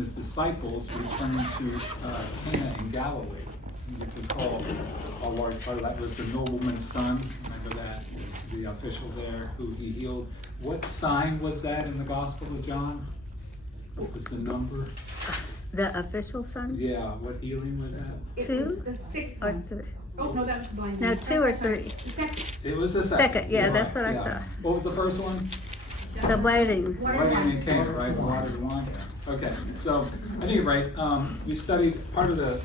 his disciples returned to Cana in Galilee. You could call a large part of that was the nobleman's son. Remember that? The official there who he healed. What sign was that in the Gospel of John? What was the number? The official son? Yeah, what healing was that? Two? The sixth Or one. three? Oh, no, that was the blind. No, man. 2 or Sorry, 3. The second. It was the second. Second, yeah, that's what I Yeah. thought. What was the first one? The waiting. Writing in Cana, right? Water and wine. Okay, so I think you're right. We studied part of the.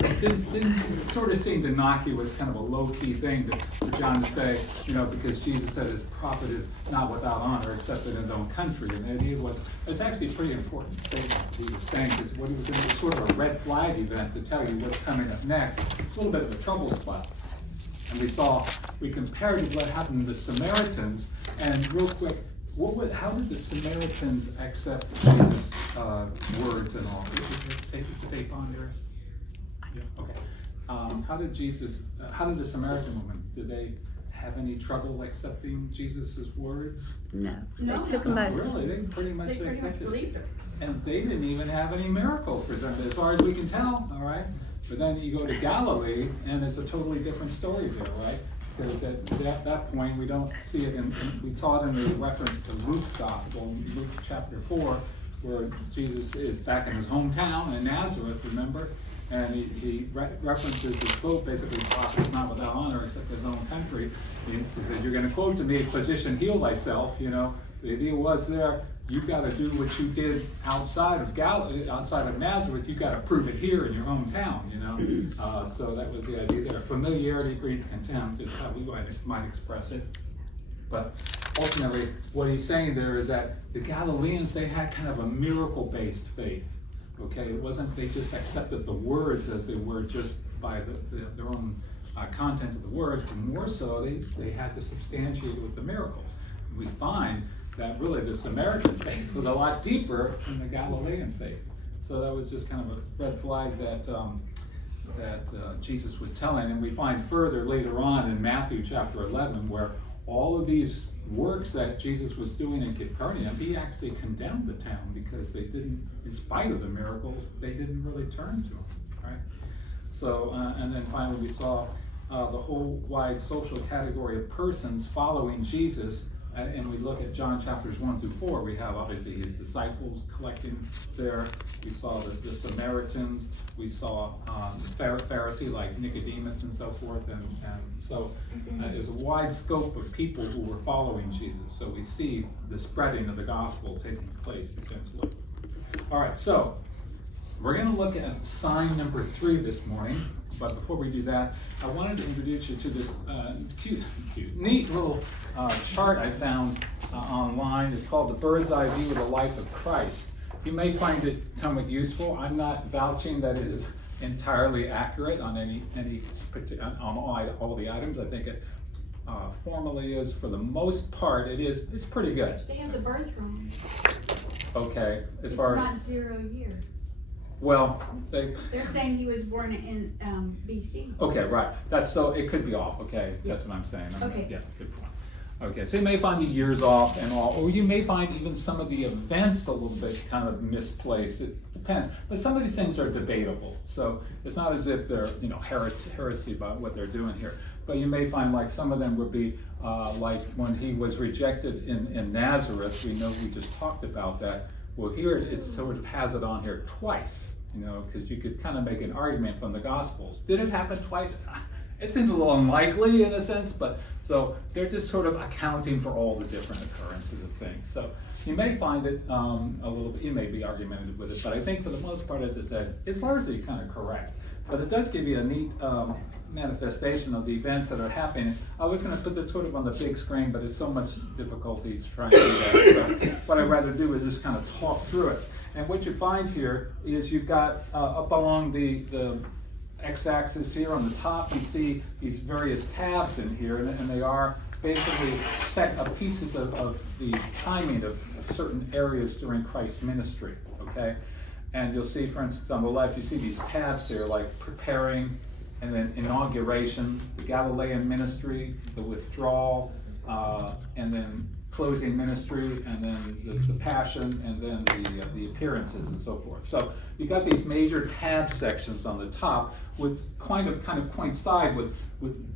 It didn't sort of seem innocuous, kind of a low-key thing for John to say, because Jesus said his prophet is not without honor except in his own country. And the idea was it's actually a pretty important statement he was saying, because what he was doing was sort of a red flag event to tell you what's coming up next. It's a little bit of a trouble spot. And we compared what happened to the Samaritans, and real quick. How did the Samaritans accept Jesus' words and all? Let's take the tape on, Iris. Yeah, okay. How did the Samaritan woman, did they have any trouble accepting Jesus' words? No. No. They took him by Really, they pretty much They pretty much accepted it. believed her. And they didn't even have any miracles presented, as far as we can tell, all right? But then you go to Galilee, and it's a totally different story there, right? Because at that point, we don't see it, we saw it in the reference to Luke's gospel, Luke chapter 4, where Jesus is back in his hometown in Nazareth, remember? And he references this quote, basically, prophet is not without honor except his own country. He says, you're going to quote to me, physician, heal thyself, The idea was there, you've got to do what you did outside of Nazareth. You've got to prove it here in your hometown, So that was the idea there. Familiarity breeds contempt is how we might express it. But ultimately, what he's saying there is that the Galileans, they had kind of a miracle-based faith. Okay, it wasn't they just accepted the words as they were just by their own content of the words, but more so they had to substantiate it with the miracles. We find that really the Samaritan faith was a lot deeper than the Galilean faith. So that was just kind of a red flag that Jesus was telling. And we find further later on in Matthew chapter 11, where all of these works that Jesus was doing in Capernaum, he actually condemned the town because they didn't, in spite of the miracles, they didn't really turn to him, right? So, and then finally we saw the whole wide social category of persons following Jesus. And we look at John chapters 1 through 4, we have obviously his disciples collecting there. We saw the Samaritans. We saw the Pharisee like Nicodemus and so forth. And so there's a wide scope of people who were following Jesus. So we see the spreading of the gospel taking place essentially. All right, so we're going to look at sign number 3 this morning. But before we do that, I wanted to introduce you to this neat little chart I found online. It's called The Bird's Eye View of the Life of Christ. You may find it somewhat useful. I'm not vouching that it is entirely accurate on all the items. I think it formally is, for the most part, it's pretty good. They have the birth wrong. Okay, as It's far as, not 0 year. well, They're saying he was born in BC. okay, right. So it could be off. Okay, that's what I'm saying. Okay. Yeah, good point. Okay, so you may find the years off and all, or you may find even some of the events a little bit kind of misplaced. It depends. But some of these things are debatable. So it's not as if they're, heresy about what they're doing here. But you may find like some of them would be like when he was rejected in Nazareth. We know we just talked about that. Well, here it sort of has it on here twice, because you could kind of make an argument from the Gospels. Did it happen twice? It seems a little unlikely in a sense, but so they're just sort of accounting for all the different occurrences of things. So you may find it a little bit, you may be argumentative with it, but I think for the most part, as I said, it's largely kind of correct. But it does give you a neat manifestation of the events that are happening. I was going to put this sort of on the big screen, but it's so much difficulty to try and do that. So what I'd rather do is just kind of talk through it. And what you find here is you've got up along the x-axis here on the top, you see these various tabs in here, and they are basically set of pieces of the timing of certain areas during Christ's ministry, okay? And you'll see, for instance, on the left, you see these tabs here, like preparing, and then inauguration, the Galilean ministry, the withdrawal, and then closing ministry, and then the passion, and then the appearances and so forth. So you got these major tab sections on the top, which kind of coincide with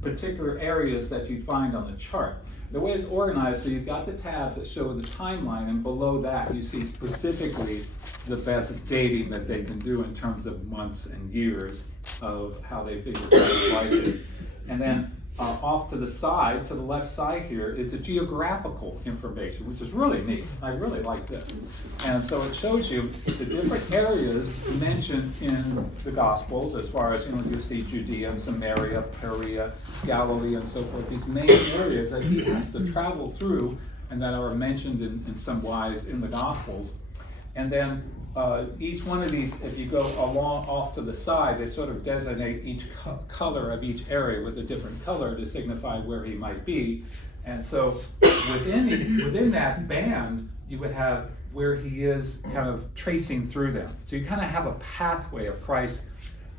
particular areas that you find on the chart. The way it's organized, so you've got the tabs that show the timeline, and below that you see specifically the best dating that they can do in terms of months and years of how they figure Christ's life is. And then off to the side, to the left side here, is the geographical information, which is really neat. I really like this. And so it shows you the different areas mentioned in the Gospels, as far as, you see Judea and Samaria, Perea, Galilee, and so forth, these main areas that he has to travel through and that are mentioned in some wise in the Gospels. And then each one of these, if you go along off to the side, they sort of designate each color of each area with a different color to signify where he might be. And so within that band, you would have where he is kind of tracing through them. So you kind of have a pathway of Christ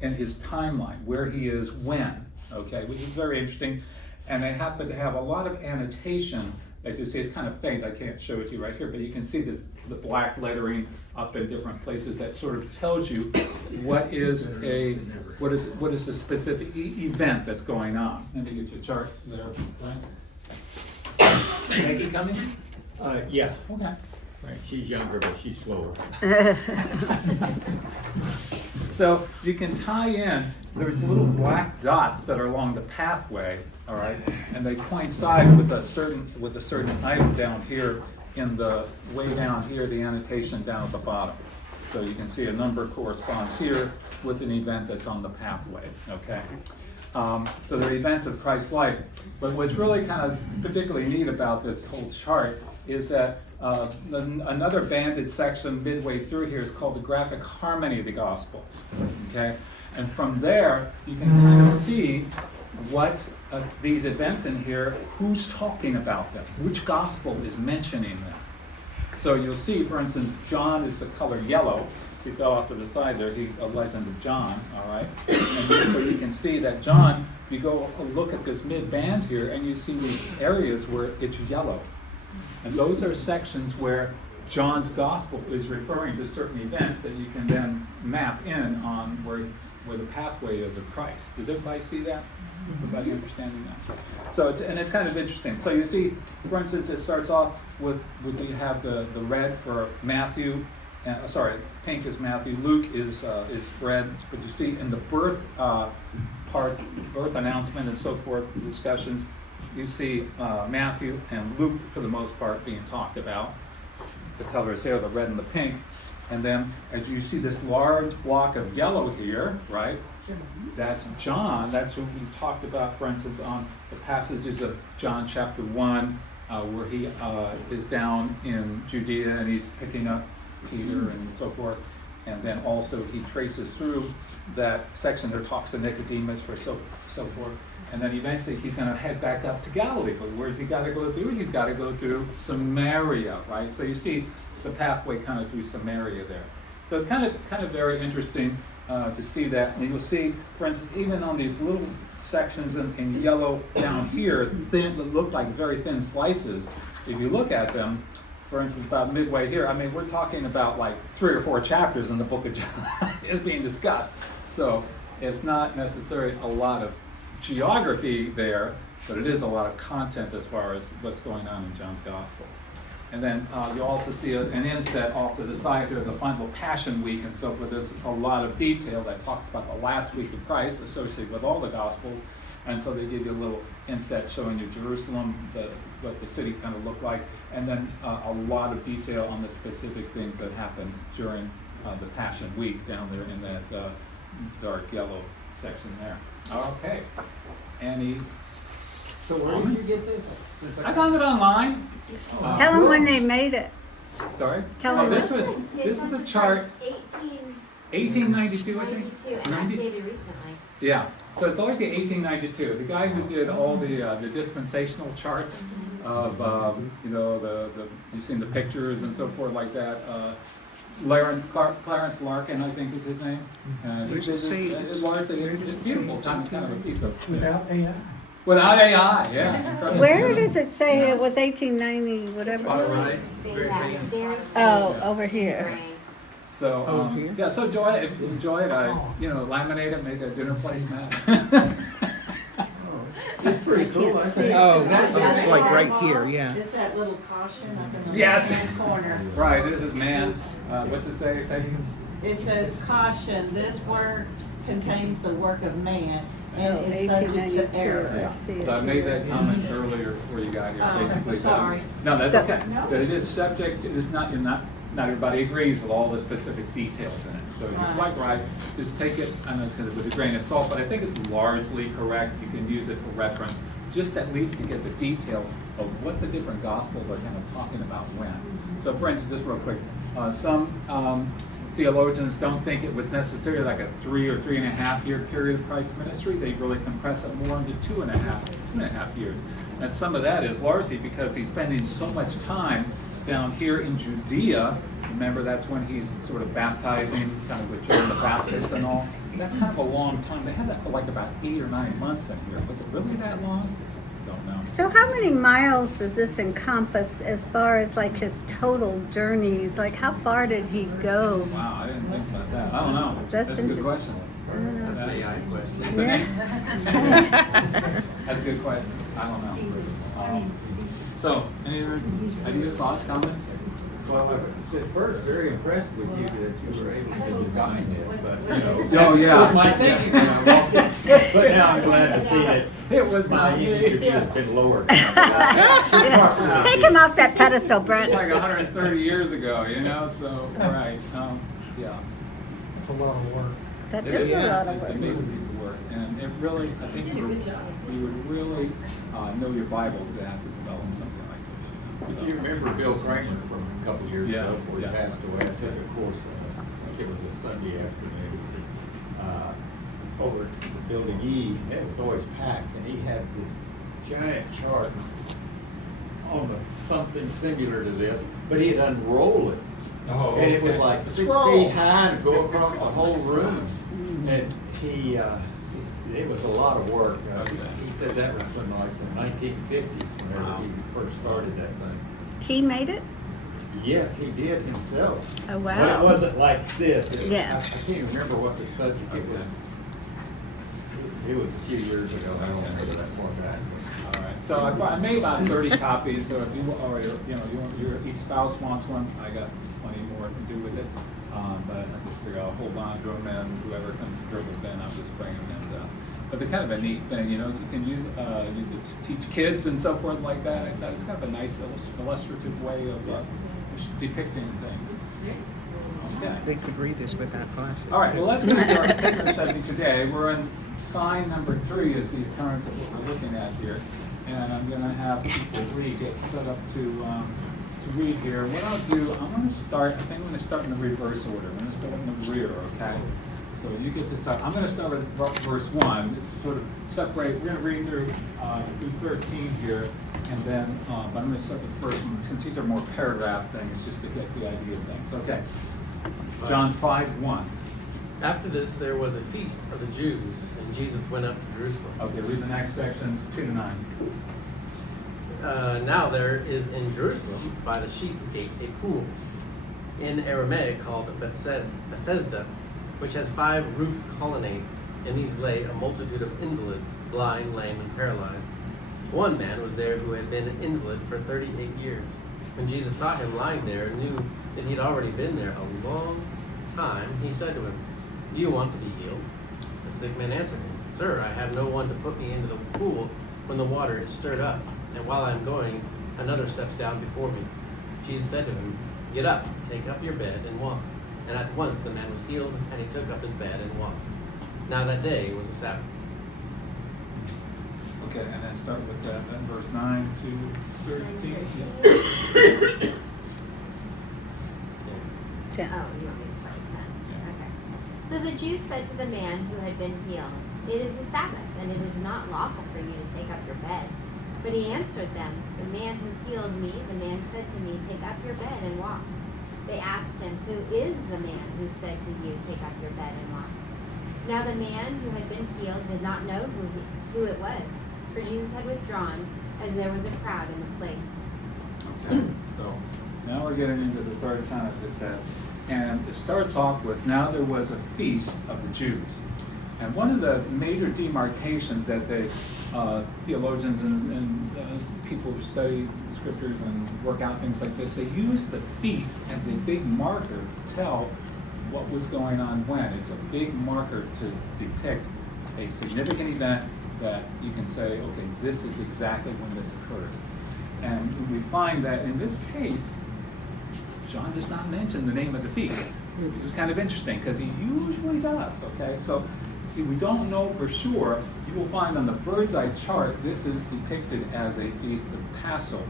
in his timeline, where he is when, okay, which is very interesting. And they happen to have a lot of annotation. As you see, it's kind of faint, I can't show it to you right here, but you can see the black lettering up in different places that sort of tells you what is the specific event that's going on. Let me get your chart there. Maggie coming? Yeah, Okay. right. She's younger, but she's slower. So you can tie in, there's little black dots that are along the pathway, all right, and they coincide with a certain item down here in the way down here, the annotation down at the bottom. So you can see a number corresponds here with an event that's on the pathway, okay? So they're events of Christ's life. But what's really kind of particularly neat about this whole chart is that another banded section midway through here is called the graphic harmony of the Gospels, okay? And from there, you can kind of see what these events in here, who's talking about them, which gospel is mentioning them. So you'll see, for instance, John is the color yellow. He fell off to the side there, he's a legend of John, all right? And so you can see that John, you go look at this mid-band here, and you see these areas where it's yellow. And those are sections where John's gospel is referring to certain events that you can then map in on where the pathway is of Christ. Does everybody see that? Everybody understanding that? So it's kind of interesting. So you see, for instance, it starts off with you have the red for Matthew. Pink is Matthew. Luke is red. But you see in the birth birth announcement and so forth, discussions, you see Matthew and Luke for the most part being talked about. The colors there, the red and the pink. And then as you see this large block of yellow here, right? That's John. That's what we talked about, for instance, on the passages of John chapter 1, where he is down in Judea and he's picking up Peter and so forth. And then also he traces through that section that talks to Nicodemus for so forth. And then eventually he's going to head back up to Galilee. But where's he got to go through? He's got to go through Samaria, right? So you see the pathway kind of through Samaria there. So kind of very interesting to see that. And you'll see, for instance, even on these little sections in yellow down here, thin, that look like very thin slices, if you look at them, for instance, about midway here, I mean, we're talking about like 3 or 4 chapters in the book of John is being discussed. So it's not necessarily a lot of geography there, but it is a lot of content as far as what's going on in John's Gospel. And then you'll also see an inset off to the side here, the final Passion Week and so forth. There's a lot of detail that talks about the last week of Christ associated with all the Gospels. And so they give you a little inset showing you Jerusalem, what the city kind of looked like, and then a lot of detail on the specific things that happened during the Passion Week down there in that dark yellow section there. Okay. Any So where did you get this? I found it online. Tell them when they made it. Sorry? Tell Oh, them. this is a chart, 1892, I think? 1892 and 90? updated recently. Yeah, so it's always the 1892. The guy who did all the dispensational charts of, you've seen the pictures and so forth like that. Clarence Larkin, I think is his name. He did this, it's beautiful, kind of a piece of. Without AI. Without AI, yeah. Where does it say it was 1890, whatever? Oh, over here. So, yeah, so enjoy it. Laminate it, make a dinner placemat. It's pretty cool, I think. Oh, it's like right here, yeah. Just that little caution up in the Yes. left-hand corner. Right, this is man. What's it say, Peggy? It says, caution, this work contains the work of man and Oh, is subject to 1892. error. Yeah. see it So I made that here. comment earlier before you got here, Oh, basically. sorry. No, that's So- okay. That it is subject to, not everybody agrees with all the specific details in it. So you're quite right. Just take it, I know it's gonna with a grain of salt, but I think it's largely correct. You can use it for reference, just at least to get the details of what the different gospels are kind of talking about when. So for instance, just real quick, some theologians don't think it was necessarily like a 3 or 3.5 year period of Christ's ministry. They really compress it more into 2.5 years. And some of that is largely because he's spending so much time down here in Judea. Remember, that's when he's sort of baptizing, kind of with John the Baptist and all. That's kind of a long time. They had that for like about 8 or 9 months in here. Was it really that long? Don't know. So how many miles does this encompass as far as like his total journeys? Like how far did he go? Wow, I didn't think about that. I don't know. That's a good interesting. question. I don't know. That's an AI question. It's Yeah. That's a good question. I don't know. So, any other ideas, thoughts, comments? Well, I was at first very impressed with you that you were able to design this, but, Oh, yeah. that was my thinking when I walked in. But now I'm glad to see that It was my not me. interview has been lowered. Yeah. Take him off that pedestal, Brent. Like 130 years ago, so, right, yeah. It's a lot of work. That It is a lot of It's work. an amazing piece of work, and it really, I think you would really know your Bible to have to develop something like this. If you remember Bill Kramer from a couple years Yeah, ago before he yeah. passed away, I took a course, I think it was a Sunday afternoon, over at the Building E, and it was always packed, and he had this giant chart on something similar to this, but he'd unroll it. Oh, And it was okay. like 6 Scroll. feet high and go across the whole room. And he, it was a lot of work. He said that was from like the 1950s whenever Wow. he first started that thing. He made it? Yes, he did himself. Oh, But it wow. wasn't like this. Yeah. I can't remember what the subject it was. It was a few years ago. I don't remember that far back. All right, so I made about 30 copies, so if you, or each spouse wants one, I got plenty more to do with it. But I just figure I'll hold on to them, and whoever comes dribbles in, I'll just bring them in. But they're kind of a neat thing, you can use it to teach kids and so forth like that. It's kind of a nice illustrative way of depicting things. Okay. They could read this without glasses. All right, well, let's move to our particular subject today. We're in sign number 3 is the occurrence of what we're looking at here. And I'm going to have people get set up to read here. What I'll do, I think I'm going to start in the reverse order. I'm going to start in the rear, okay? So you get to start. I'm going to start with verse 1. It's sort of separate. We're going to read through 13 here. And then, but I'm going to start with the first one. Since these are more paragraph things, just to get the idea of things. Okay. John 5:1. After this, there was a feast of the Jews, and Jesus went up to Jerusalem. Okay, read the next section, 2-9. Now there is in Jerusalem, by the sheep gate, a pool, in Aramaic called Bethesda, which has 5 roofed colonnades. In these lay a multitude of invalids, blind, lame, and paralyzed. One man was there who had been an invalid for 38 years. When Jesus saw him lying there and knew that he had already been there a long time, he said to him, "Do you want to be healed?" The sick man answered him, "Sir, I have no one to put me into the pool when the water is stirred up, and while I am going, another steps down before me." Jesus said to him, "Get up, take up your bed, and walk." And at once the man was healed, and he took up his bed and walked. Now that day was a Sabbath. Okay, and then start with that, then verse 9 to 13. Yeah. Oh, you want me to start with 10? Yeah. Okay. So the Jews said to the man who had been healed, "It is a Sabbath, and it is not lawful for you to take up your bed." But he answered them, "The man who healed me, the man said to me, 'Take up your bed and walk.' They asked him, 'Who is the man who said to you, 'Take up your bed and walk'?" Now the man who had been healed did not know who it was, for Jesus had withdrawn, as there was a crowd in the place. Okay, so now we're getting into the third sentence, it says, and it starts off with, now there was a feast of the Jews. And one of the major demarcations that they, theologians and people who study scriptures and work out things like this, they use the feast as a big marker to tell what was going on when. It's a big marker to depict a significant event that you can say, okay, this is exactly when this occurs. And we find that in this case, John does not mention the name of the feast, which is kind of interesting because he usually does, okay? So we don't know for sure. You will find on the bird's eye chart, this is depicted as a feast of Passover.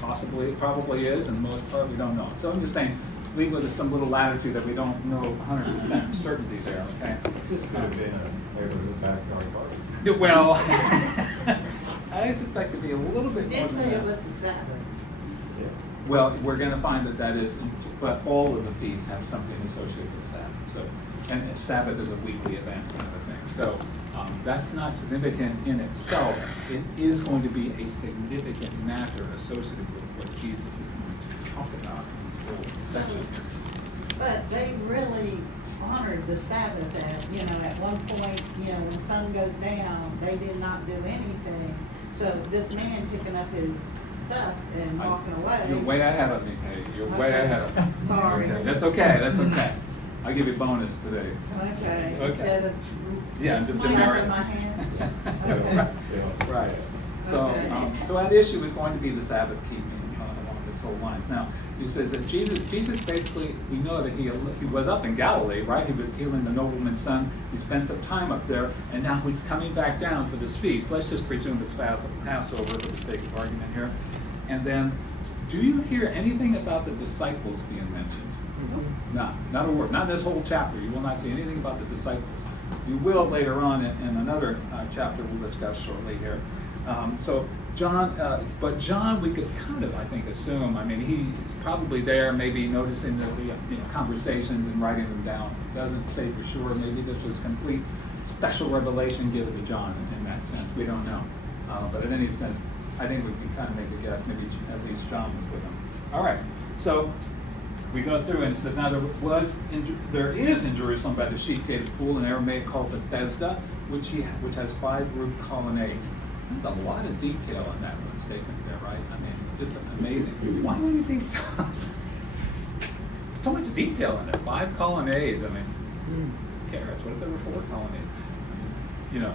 Possibly, it probably is, and most part we don't know. So I'm just saying, leave with us some little latitude that we don't know 100% certainty there, okay? This could have been a neighborhood backyard party. Yeah, well, I suspect it to be a little bit more Did than say it that. was the Sabbath. Yeah. Well, we're going to find that that is, but all of the feasts have something associated with Sabbath. So, and Sabbath is a weekly event kind of a thing. So that's not significant in itself. It is going to be a significant matter associated with what Jesus is going to talk about in this whole section here. But they really honored the Sabbath at one point, when the sun goes down, they did not do anything. So this man picking up his stuff and walking away. You're way ahead of me, Kate. You're way ahead of me. Sorry. Okay. That's okay. That's okay. I'll give you a bonus today. Okay, Okay. instead of Yeah, just slapping my hand. Okay. Yeah. Right. So, Okay. so that issue is going to be the Sabbath keeping along this whole lines. Now, he says that Jesus basically, we know that he was up in Galilee, right? He was healing the nobleman's son. He spent some time up there, and now he's coming back down for this feast. Let's just presume it's Passover for the sake of argument here. And then, do you hear anything about the disciples being mentioned? No, not a word. Not in this whole chapter. You will not see anything about the disciples. You will later on in another chapter we'll discuss shortly here. So John, John, we could kind of, I think, assume. I mean, he's probably there, maybe noticing the conversations and writing them down. It doesn't say for sure. Maybe this was complete special revelation given to John in that sense. We don't know. But in any sense, I think we can kind of make a guess. Maybe at least John was with him. All right. So we go through and it says, now there is in Jerusalem by the sheep-gated pool, an Aramaic called Bethesda, which has 5 roofed colonnades. There's a lot of detail in that one statement there, right? I mean, just amazing. Why would you think so? So much detail in it. 5 colonnades. I mean, who cares? What if there were 4 colonnades? I mean,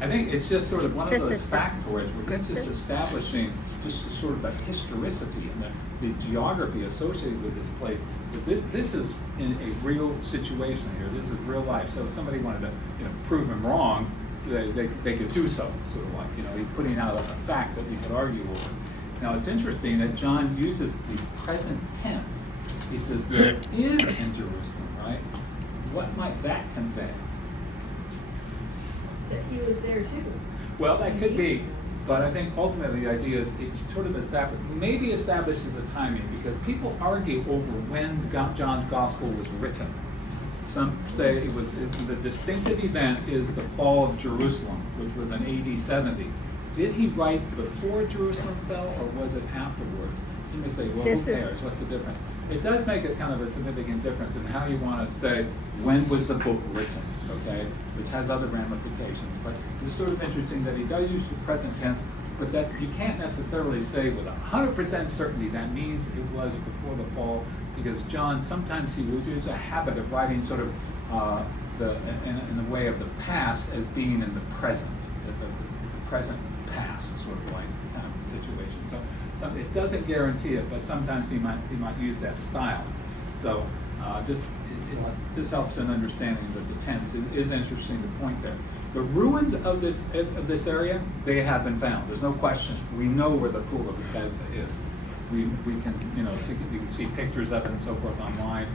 I think it's just sort of one of those factoids. We're just establishing just sort of the historicity and the geography associated with this place. But this is in a real situation here. This is real life. So if somebody wanted to prove him wrong, they could do so. Sort of like he's putting out a fact that we could argue over. Now it's interesting that John uses the present tense. He says there is in Jerusalem, right? What might that convey? That he was there too. Well, that could be, but I think ultimately the idea is it sort of establishes a timing, because people argue over when John's gospel was written. Some say the distinctive event is the fall of Jerusalem, which was in AD 70. Did he write before Jerusalem fell, or was it afterwards? You may say, well, who cares? What's the difference? It does make a kind of a significant difference in how you want to say, when was the book written, okay? Which has other ramifications. But it's sort of interesting that he does use the present tense, but you can't necessarily say with 100% certainty that means it was before the fall, because John, sometimes he will use a habit of writing sort of in the way of the past as being in the present, the present past sort of like kind of situation. So it doesn't guarantee it, but sometimes he might use that style. So this helps in understanding that the tense is interesting to point there. The ruins of this area, they have been found. There's no question. We know where the pool of Bethesda is. We can you can see pictures of it and so forth online,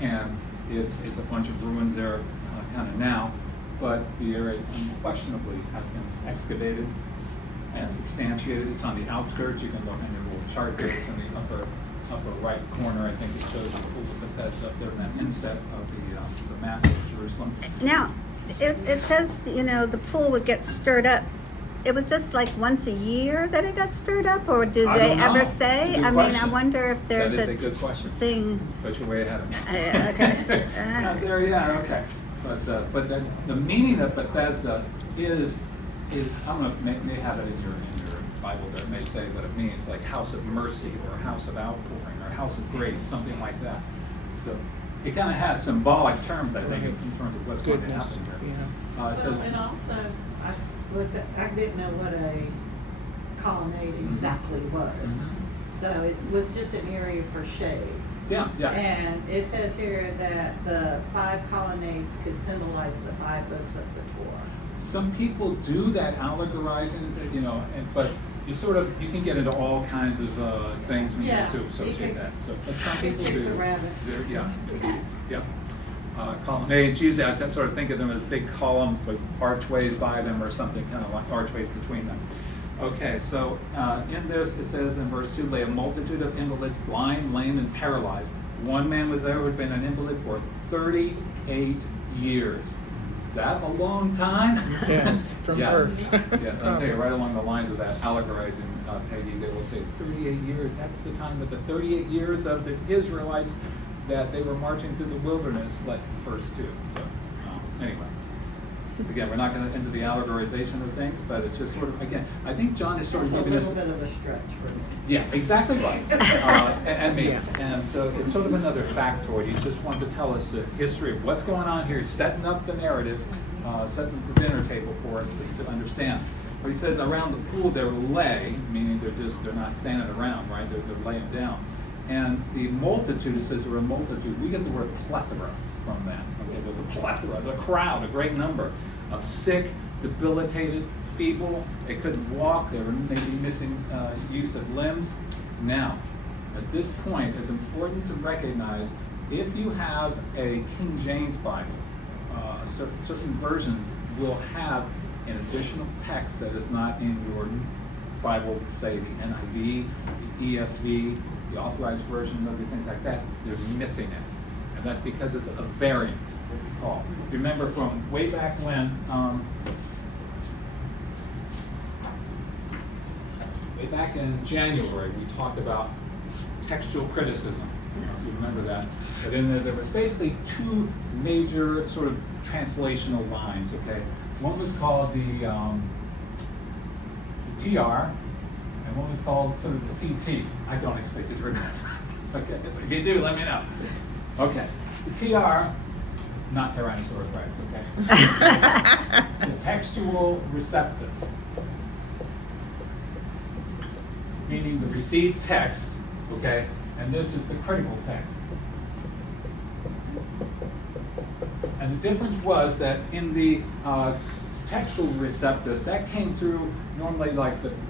and it's a bunch of ruins there kind of now, but the area unquestionably has been excavated and substantiated. It's on the outskirts. You can look in your little chart there. It's in the upper right corner. I think it shows the pool of Bethesda up there in that inset of the map of Jerusalem. Now, it says, the pool would get stirred up it was just like once a year that it got stirred up, or do I they don't know. ever It's a say? good I mean, I question. wonder if there's That is a good question. thing. But you're way ahead of me. Okay. There, yeah, okay. But the meaning of Bethesda is I don't know if may have it in your Bible there. It may say what it means, like house of mercy or house of outpouring or house of grace, something like that. So it kind of has symbolic terms, I think, in terms of what's going to Goodness, happen here. yeah. It says, And also, I didn't know what a colonnade exactly was. So it was just an area for shade. yeah. And it says here that the 5 colonnades could symbolize the 5 books of the Torah. Some people do that allegorizing, but you can get into all kinds of things when Yeah, you you associate can- that. So, but some you can people chase do. a rabbit. Yeah, indeed. Yeah. Colonnades, usually I sort of think of them as big columns with archways by them or something, kind of like archways between them. Okay, so in this it says in verse 2, lay a multitude of invalids, blind, lame, and paralyzed. One man was there who had been an invalid for 38 years. Is that a long time? Yes, from Yes. birth. Yes, I'll tell you, right along the lines of that allegorizing, Peggy, they will say 38 years, that's the time of the 38 years of the Israelites that they were marching through the wilderness, like the first 2. So, anyway. Again, we're not going to into the allegorization of things, but it's just sort of, again, I think John is sort of It's a giving us. little bit of a stretch for me. Yeah, exactly right. And me. Yeah. And so it's sort of another factoid. He just wants to tell us the history of what's going on here, setting up the narrative, setting the dinner table for us to understand. But he says around the pool there lay, meaning they're not standing around, right? They're laying down. And the multitude, it says there were a multitude. We get the word plethora from that. Okay, there's a plethora, the crowd, a great number of sick, debilitated, feeble. They couldn't walk. They were maybe missing use of limbs. Now, at this point, it's important to recognize if you have a King James Bible, certain versions will have an additional text that is not in your Bible, say the NIV, the ESV, the Authorized Version, other things like that. They're missing it. And that's because it's a variant, what we call. Remember from way back when, way back in January, we talked about textual criticism. I don't know if you remember that. But in there was basically 2 major sort of translational lines, okay? One was called the TR, and one was called sort of the CT. I don't expect you to remember. It's okay. If you do, let me know. Okay. The TR, not Tyrannosaurus Rex, okay? The textual receptus, meaning the received text, okay? And this is the critical text. And the difference was that in the textual receptus, that came through normally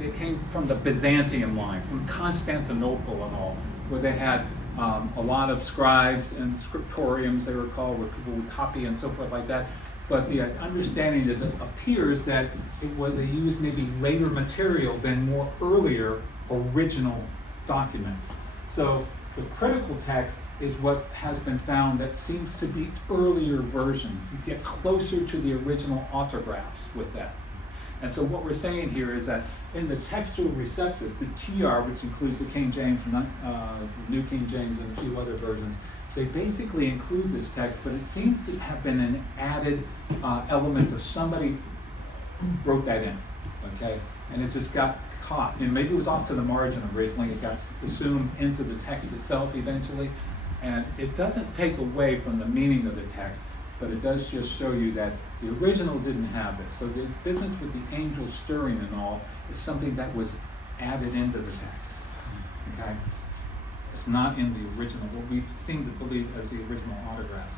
it came from the Byzantium line, from Constantinople and all, where they had a lot of scribes and scriptoriums, they were called, where people would copy and so forth like that. But the understanding is it appears that they used maybe later material than more earlier original documents. So the critical text is what has been found that seems to be earlier versions. You get closer to the original autographs with that. And so what we're saying here is that in the textual receptus, the TR, which includes the King James, New King James, and a few other versions, they basically include this text, but it seems to have been an added element of somebody wrote that in, okay? And it just got caught. And maybe it was off to the margin originally. It got assumed into the text itself eventually. And it doesn't take away from the meaning of the text, but it does just show you that the original didn't have this. So the business with the angel stirring and all is something that was added into the text, okay? It's not in the original, what we seem to believe as the original autographs.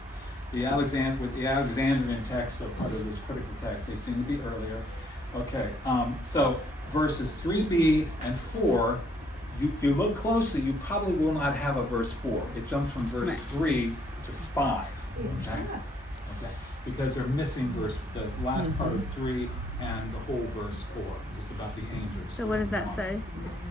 With the Alexandrian text, so part of this critical text, they seem to be earlier. Okay, so verses 3b and 4, if you look closely, you probably will not have a verse 4. It jumps from verse Right. 3 to 5. Okay? Okay. Because they're missing the last part of 3 and the whole verse 4. It's about the angels. So what does that say?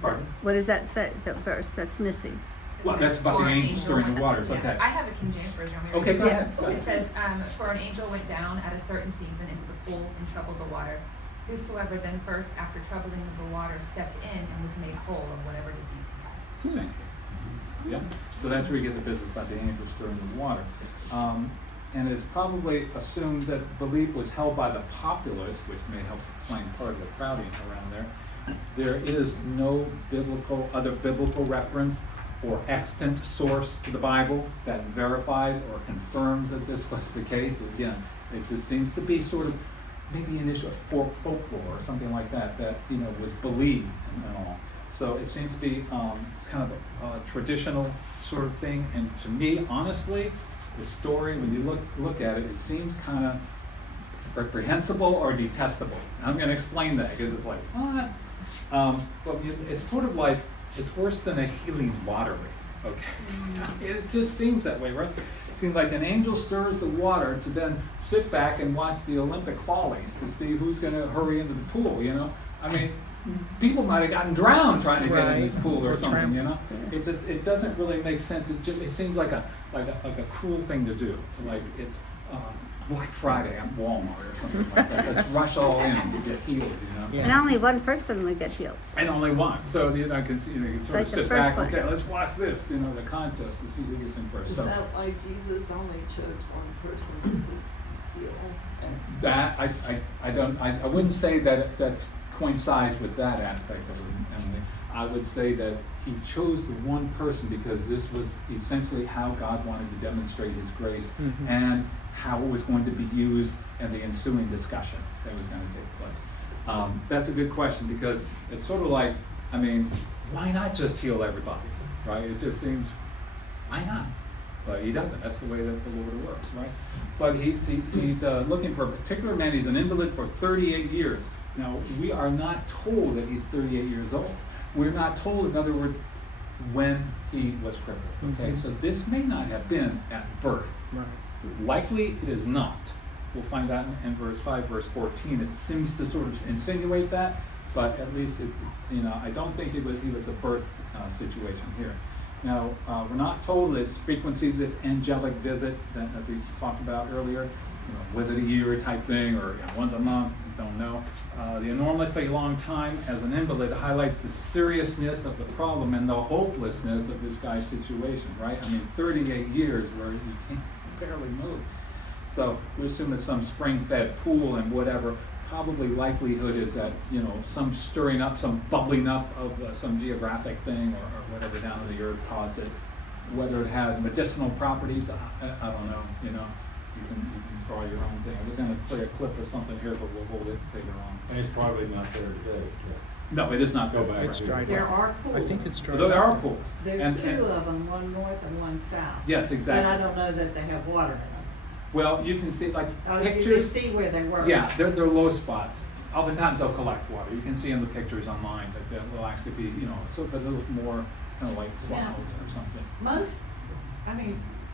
Pardon? What does that say, the verse that's missing? Well, that's about the For an angels stirring the waters. yeah. Okay. I have a King James version. Want me to Okay, read go it? ahead. Go It ahead. says, for an angel went down at a certain season into the pool and troubled the water. Whosoever then first, after troubling of the water, stepped in and was made whole of whatever disease he had. Thank you. Yeah, so that's where you get the business about the angels stirring the water. And it's probably assumed that belief was held by the populace, which may help explain part of the crowding around there. There is no other biblical reference or extant source to the Bible that verifies or confirms that this was the case. Again, it just seems to be sort of maybe an issue of folklore or something like that was believed and all. So it seems to be kind of a traditional sort of thing. And to me, honestly, the story, when you look at it, it seems kind of reprehensible or detestable. And I'm going to explain that because it's like, what? Well, it's sort of like, it's worse than a healing lottery, okay? It just seems that way, right? It seems like an angel stirs the water to then sit back and watch the Olympic follies to see who's going to hurry into the pool, you know? I mean, people might have gotten drowned trying to get in this pool or something, you know? It doesn't really make sense. It seems like a cruel thing to do. Like it's Black Friday at Walmart or something like that. Let's rush all in to get healed, you know? Yeah. And only one person would get healed. And only one. So you can sort Like of the sit first back. one. Okay, let's watch this. You know, the contest to see who gets in first. Is So that why Jesus only chose one person to heal? that I wouldn't say that coincides with that aspect of it, Emily. I would say that he chose the one person because this was essentially how God wanted to demonstrate his grace and how it was going to be used in the ensuing discussion that was going to take place. That's a good question because it's sort of like, I mean, why not just heal everybody, right? It just seems, why not? But he doesn't. That's the way that the Lord works, right? But he's looking for a particular man. He's an invalid for 38 years. Now, we are not told that he's 38 years old. We're not told, in other words, when he was crippled. Okay, so this may not have been at birth. Right. Likely it is not. We'll find out in verse 5, verse 14. It seems to sort of insinuate that, but at least I don't think he was a birth situation here. Now, we're not told this frequency of this angelic visit that as we talked about earlier. Was it a year type thing or once a month? Don't know. The enormously long time as an invalid highlights the seriousness of the problem and the hopelessness of this guy's situation, right? I mean, 38 years where you can't barely move. So we assume it's some spring-fed pool and whatever. Probably likelihood is that, some stirring up, some bubbling up of some geographic thing or whatever down to the earth caused it. Whether it had medicinal properties, I don't know, You can draw your own thing. I was going to play a clip of something here, but we'll hold it later on. And it's probably not there today. No, it is not. Go back. It's dried There up. are pools. I think it's dried There up. are pools. There's two of them, one north and one south. Yes, exactly. And I don't know that they have water in them. Well, you can see like You can pictures. see where they were. Yeah, they're low spots. Oftentimes they'll collect water. You can see in the pictures online that there will actually be, sort of a little more kind of like clouds or something.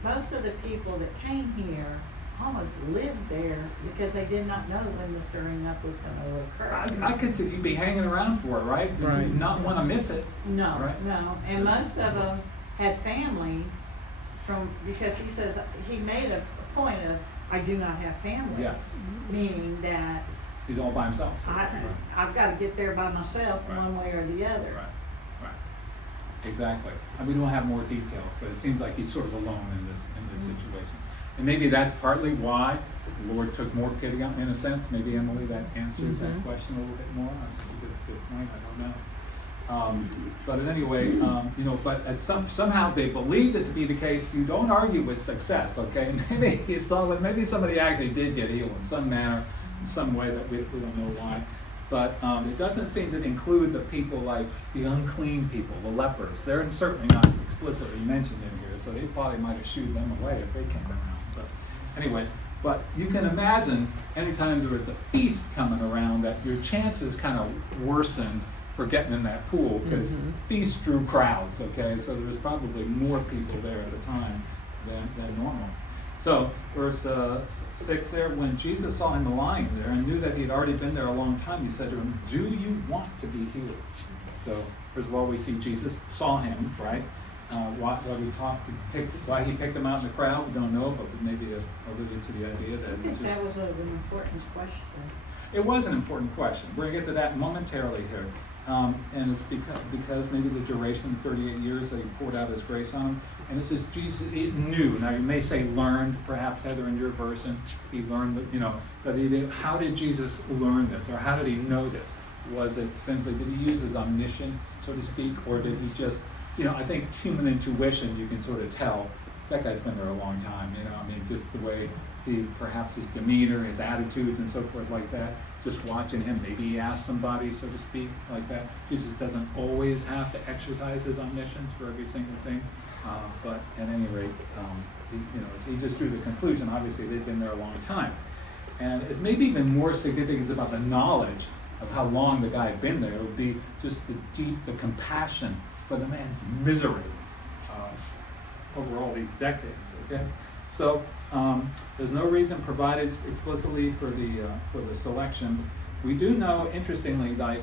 Most of the people that came here almost lived there because they did not know when the stirring up was going to occur. I could see you'd be hanging around for it, right? Right. You'd not want to miss it. No, Right. no. And most of them had family because he says, he made a point of, I do not have family. Yes. Meaning that He's all by himself. So. I've got to get there by myself Right. one way or the other. Right. Exactly. We don't have more details, but it seems like he's sort of alone in this situation. And maybe that's partly why the Lord took more pity on him, in a sense. Maybe, Emily, that answers that question a little bit more. That's a good point. I don't know. But anyway, but somehow they believed it to be the case. You don't argue with success, okay? Maybe somebody actually did get healed in some manner, in some way that we don't know why. But it doesn't seem to include the people like the unclean people, the lepers. They're certainly not explicitly mentioned in here, so they probably might have shooed them away if they came around. But anyway, but you can imagine anytime there was a feast coming around that your chances kind of worsened for getting in that pool because feasts drew crowds, okay? So there was probably more people there at the time than normal. So verse 6 there, when Jesus saw him lying there and knew that he had already been there a long time, he said to him, do you want to be healed? So first of all, we see Jesus saw him, right? why he picked him out in the crowd, we don't know, but maybe alluded to the idea that I it was think just, that was an important question. it was an important question. We're gonna get to that momentarily here. And it's because maybe the duration, 38 years, that he poured out his grace on him. And this is Jesus, he knew. Now you may say learned, perhaps Heather in your version, he learned, but how did Jesus learn this? Or how did he know this? Was it simply, did he use his omniscience, so to speak? Or did he just, I think human intuition, you can sort of tell, that guy's been there a long time, just the way perhaps his demeanor, his attitudes and so forth like that. Just watching him, maybe he asked somebody, so to speak, like that. Jesus doesn't always have to exercise his omniscience for every single thing, but at any rate, he just drew the conclusion. Obviously, they've been there a long time, and it's maybe even more significant about the knowledge of how long the guy had been there. It would be just the compassion for the man's misery over all these decades. Okay. So there's no reason provided explicitly for the selection. We do know, interestingly, that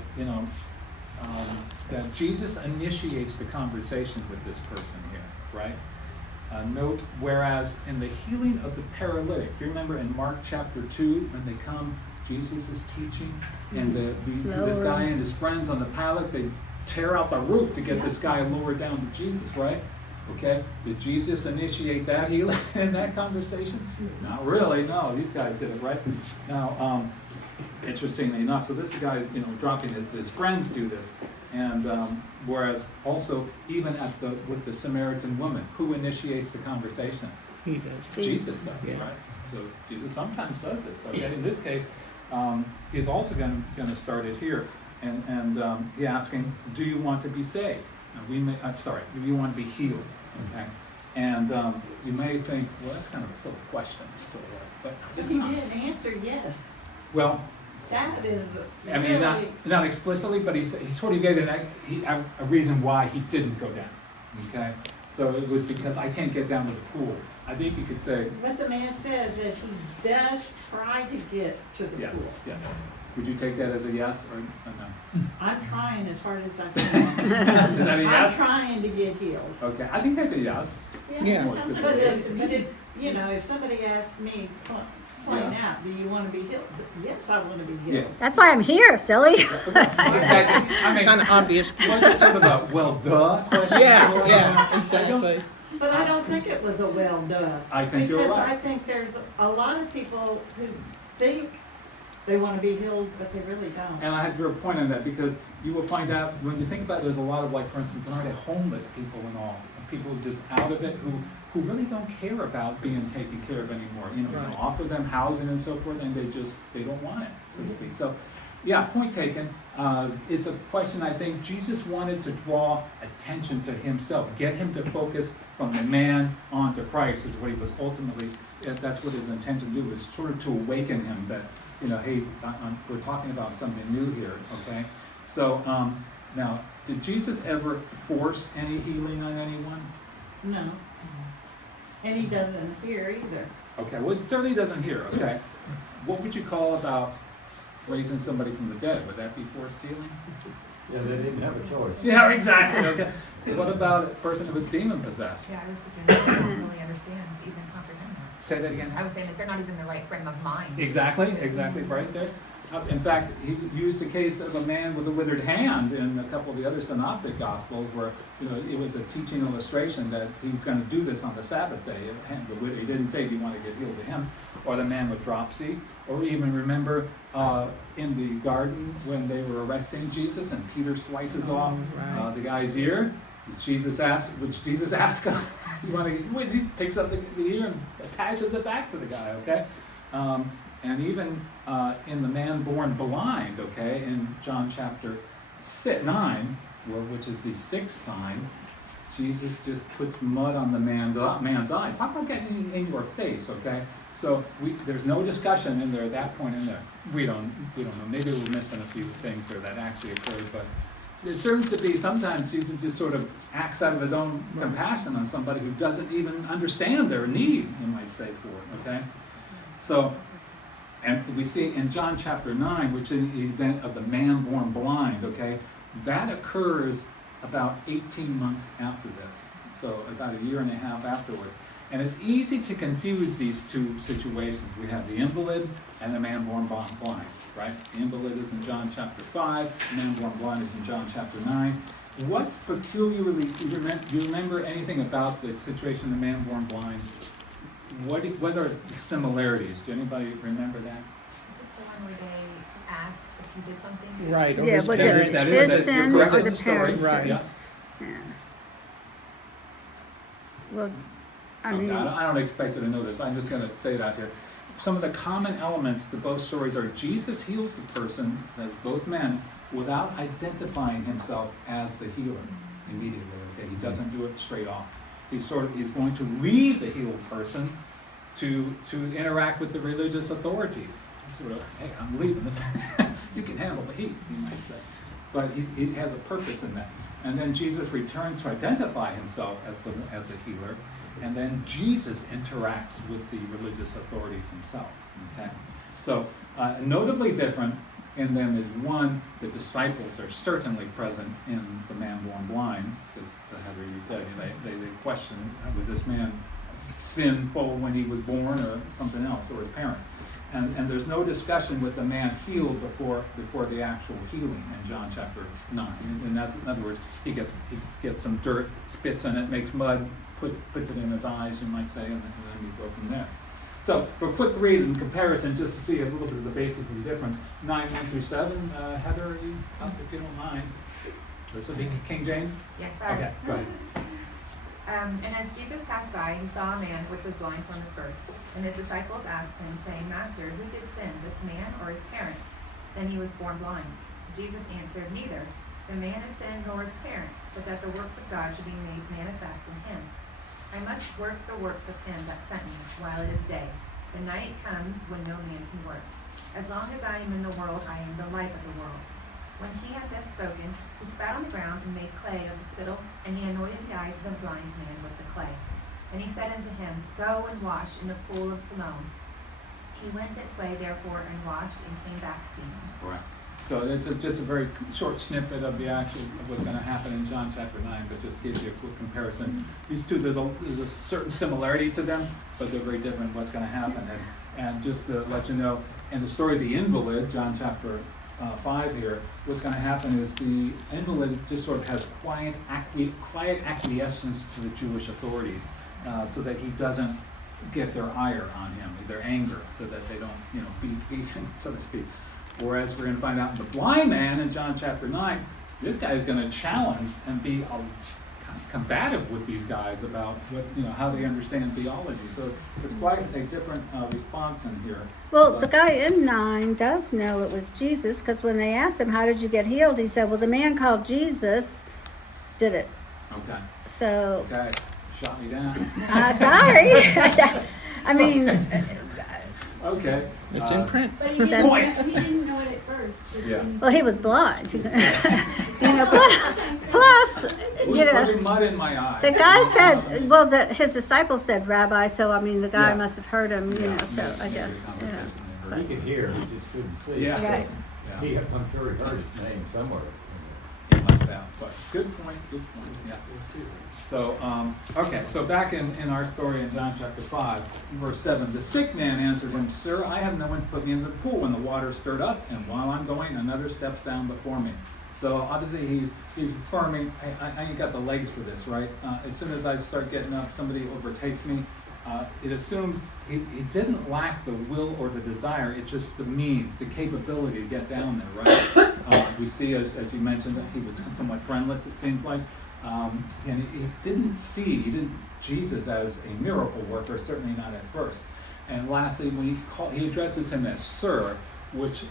Jesus initiates the conversation with this person here, right? Note, whereas in the healing of the paralytic, if you remember in Mark chapter 2, when they come, Jesus is teaching, and this guy and his friends on the pallet, they tear out the roof to get this guy lowered down to Jesus, right? Okay, did Jesus initiate that healing in that conversation? Not really, no, these guys did it, right? Now, interestingly enough, so this guy, dropping his friends do this, and whereas also even with the Samaritan woman, who initiates the conversation? He does. Jesus does, yeah. right? So Jesus sometimes does this. Okay, in this case, he's also going to start it here, and he's asking, "Do you want to be saved?" Do you want to be healed? Okay, and you may think, well, that's kind of a silly question, but it's He not. did answer yes. Well, That is I mean, not explicitly, but he sort of gave a reason why he didn't go down. Okay, so it was because I can't get down to the pool. I think you could say, what the man says is he does try to get to the yeah, pool. yeah. Would you take that as a yes or no? I'm trying as hard as I can. Is that a yes? I'm trying to get healed. Okay, I think that's a yes. Yeah. that sounds like But a yes to me. if somebody asked me, point Yeah. out, do you want to be healed? Yes, I want to be Yeah. healed. That's why I'm here, silly. Exactly. I mean, Kind of obvious. was it sort of a well, duh question? Yeah, exactly. But I don't think it was a well done. I think you're Because right. I think there's a lot of people who think they want to be healed, but they really don't. And I have your point on that, because you will find out when you think about it, there's a lot of, like, for instance, aren't there homeless people and all, people just out of it who really don't care about being taken care of anymore. You Right. offer them housing and so forth, and they don't want it, so to speak. So, yeah, point taken. It's a question I think Jesus wanted to draw attention to himself, get him to focus from the man onto Christ is what he was ultimately, that's what his intention to do, was sort of to awaken him that, hey, we're talking about something new here, okay? So, now, did Jesus ever force any healing on anyone? No. And he doesn't hear either. Okay, well, it certainly doesn't hear, okay? What would you call about raising somebody from the dead? Would that be forced healing? Yeah, they didn't have a choice. Yeah, exactly, okay. What about a person who was demon possessed? Yeah, I was thinking they don't really understand, even comprehend that. Say that again. I was saying that they're not even in the right frame of mind. Exactly, right there. In fact, he used the case of a man with a withered hand in a couple of the other synoptic gospels where, it was a teaching illustration that he was going to do this on the Sabbath day. He didn't say, do you want to get healed to him? Or the man with dropsy. Or even remember in the garden when they were arresting Jesus and Peter slices off right. the guy's ear. Which Jesus asked him, he picks up the ear and attaches it back to the guy, okay? And even in the man born blind, okay, in John chapter 9, which is the 6th sign, Jesus just puts mud on the man's eyes. Talk about getting in your face, okay? So there's no discussion in there at that point in there. We don't know. Maybe we're missing a few things there that actually occurred, but there seems to be sometimes Jesus just sort of acts out of his own compassion on somebody who doesn't even understand their need, you might say, for it, okay? So, and we see in John chapter 9, which is the event of the man born blind, okay? That occurs about 18 months after this. so about a year and a half afterwards. And it's easy to confuse these two situations. We have the invalid and the man born blind, right? The invalid is in John chapter 5, the man born blind is in John chapter 9. What's peculiarly, do you remember anything about the situation of the man born blind? What are the similarities? Do anybody remember that? Is this the one where they asked if he did something? Right, or Yeah, his was parents. it That his you're sin correct or in the story. parents' Right. sin? Yeah. Yeah. Well, I Okay, mean, I don't expect you to know this. I'm just going to say that here. Some of the common elements to both stories are Jesus heals the person, as both men, without identifying himself as the healer immediately. Okay, he doesn't do it straight off. He's going to leave the healed person to interact with the religious authorities. Sort of, hey, I'm leaving this. You can handle the heat, you might say. But he has a purpose in that. And then Jesus returns to identify himself as the healer. And then Jesus interacts with the religious authorities himself. Okay, so notably different in them is one, the disciples are certainly present in the man born blind, because Heather, you said they question, was this man sinful when he was born or something else, or his parents? And there's no discussion with the man healed before the actual healing in John chapter 9. And that's, in other words, he gets some dirt, spits in it, makes mud, puts it in his eyes, you might say, and then we go from there. So, for a quick read and comparison, just to see a little bit of the basis of the difference, 9:1-7, Heather, are you up if you don't mind? This will be King James? Yeah, sorry. Okay, go ahead. And as Jesus passed by, he saw a man which was blind from his birth. And his disciples asked him, saying, Master, who did sin, this man or his parents? Then he was born blind. Jesus answered, Neither the man has sinned nor his parents, but that the works of God should be made manifest in him. I must work the works of him that sent me while it is day. The night comes when no man can work. As long as I am in the world, I am the light of the world. When he had thus spoken, he spat on the ground and made clay of the spittle, and he anointed the eyes of the blind man with the clay. And he said unto him, Go and wash in the pool of Siloam. He went this way, therefore, and washed, and came back seeing. Right. So it's just a very short snippet of the actual of what's going to happen in John chapter 9, but just gives you a quick comparison. These two, there's a certain similarity to them, but they're very different what's going to happen. And just to let you know, in the story of the invalid, John chapter 5 here, what's going to happen is the invalid just sort of has quiet acquiescence to the Jewish authorities, so that he doesn't get their ire on him, their anger, so that they don't, beat him, so to speak. Whereas we're going to find out in the blind man in John chapter 9, this guy is going to challenge and be combative with these guys about how they understand theology. So it's quite a different response in here. well, the guy in 9 does know it was Jesus, because when they asked him, how did you get healed? He said, well, the man called Jesus did it. Okay. So, Okay. Shot me down. sorry. I mean, Okay. It's in print. But he That's- didn't know it at first. Yeah. well, he was blind. Plus, Who's putting mud in my eye? the guy said, well, his disciples said Rabbi, so I mean, the guy Yeah. must have heard him, so Yeah, I guess, conversation they heard. He could hear, he just couldn't see. Yeah. Right. Yeah. I'm sure he heard his name somewhere. He must have. But good point. Yeah. So, okay, so back in our story in John chapter 5, verse 7, the sick man answered him, Sir, I have no one to put me in the pool when the water stirred up, and while I'm going, another steps down before me. So obviously he's affirming, I ain't got the legs for this, right? As soon as I start getting up, somebody overtakes me. It assumes he didn't lack the will or the desire, it's just the means, the capability to get down there, right? We see, as you mentioned, that he was somewhat friendless, it seems like. And he didn't see Jesus as a miracle worker, certainly not at first. And lastly, when he addresses him as Sir, which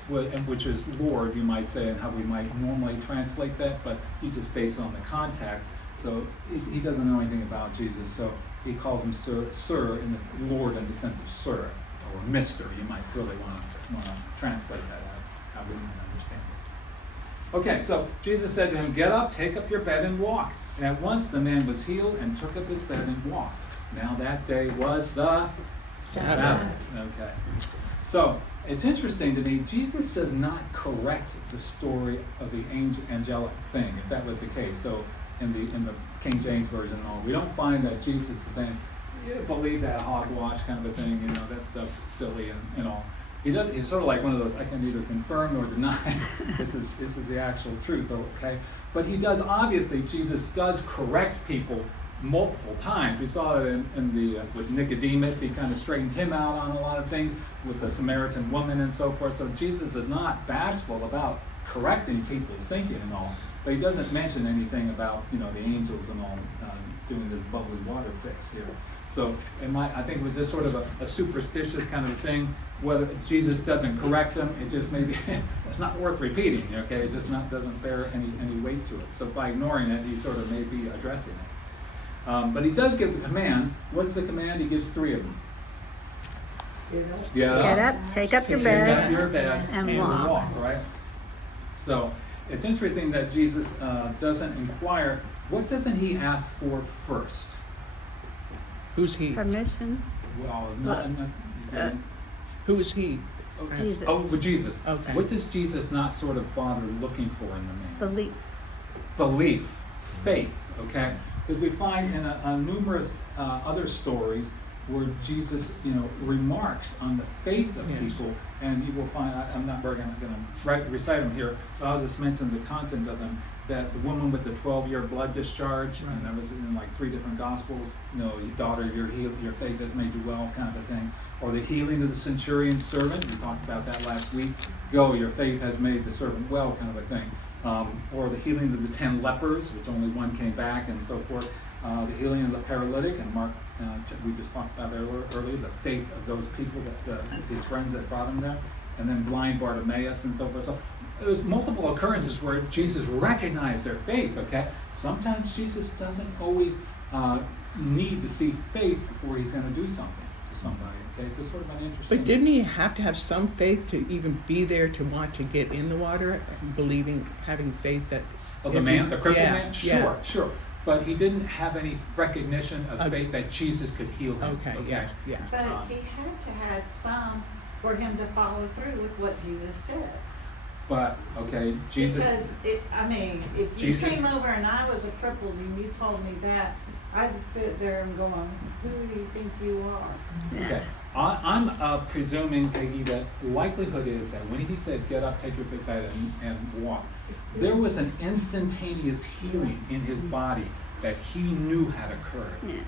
is Lord, you might say, and how we might normally translate that, but he just based it on the context. So he doesn't know anything about Jesus, so he calls him Sir in the Lord in the sense of Sir or Mister. You might really want to translate that as how we might understand it. Okay, so Jesus said to him, Get up, take up your bed and walk. And at once the man was healed and took up his bed and walked. Now that day was the Sabbath. Okay. So it's interesting to me, Jesus does not correct the story of the angelic thing, if that was the case. So in the King James version and all. We don't find that Jesus is saying, "You believe that hogwash kind of a thing, you know, that stuff's silly and all." He does. He's sort of like one of those, I can neither confirm nor deny. This is the actual truth, okay? But he does, obviously, Jesus does correct people multiple times. We saw it with Nicodemus. He kind of straightened him out on a lot of things with the Samaritan woman and so forth. So Jesus is not bashful about correcting people's thinking and all. But he doesn't mention anything about, you know, the angels and all doing this bubbly water fix here. So I think it was just sort of a superstitious kind of thing. Whether Jesus doesn't correct them, it just maybe it's not worth repeating. Okay, it just doesn't bear any weight to it. So by ignoring it, he sort of may be addressing it. But he does give the command. What's the command? He gives 3 of them. Get up, take up your bed, and walk. Right? So it's interesting that Jesus doesn't inquire. What doesn't he ask for first? Who's he? Permission. Well, Who is he? Jesus. But Jesus. Okay. What does Jesus not sort of bother looking for in the man? Belief, faith. Okay, because we find in numerous other stories where Jesus, you know, remarks on the faith of people, and you will find. I'm not going to recite them here, but I'll just mention the content of them. That the woman with the 12-year blood discharge, and that was in like 3 different gospels. You know, daughter, your faith has made you well, kind of a thing. Or the healing of the centurion's servant. We talked about that last week. Go, your faith has made the servant well, kind of a thing. Or the healing of the 10 lepers, which only 1 came back, and so forth. The healing of the paralytic, and Mark, we just talked about earlier, the faith of those people, his friends that brought him there. And then blind Bartimaeus and so forth. So there's multiple occurrences where Jesus recognized their faith, okay? Sometimes Jesus doesn't always need to see faith before he's going to do something to somebody, okay? It's just sort of an interesting... But didn't he have to have some faith to even be there to want to get in the water, having faith that... Of the man, the crippled man? Yeah. Sure. But he didn't have any recognition of faith that Jesus could heal him. Okay. Yeah. But he had to have some for him to follow through with what Jesus said. But, okay, Jesus... Because, if you came over and I was a crippled and you told me that, I'd sit there and going, who do you think you are? Okay. I'm presuming, Peggy, that the likelihood is that when he said, get up, take your big bed and walk, there was an instantaneous healing in his body that he knew had occurred. Yeah.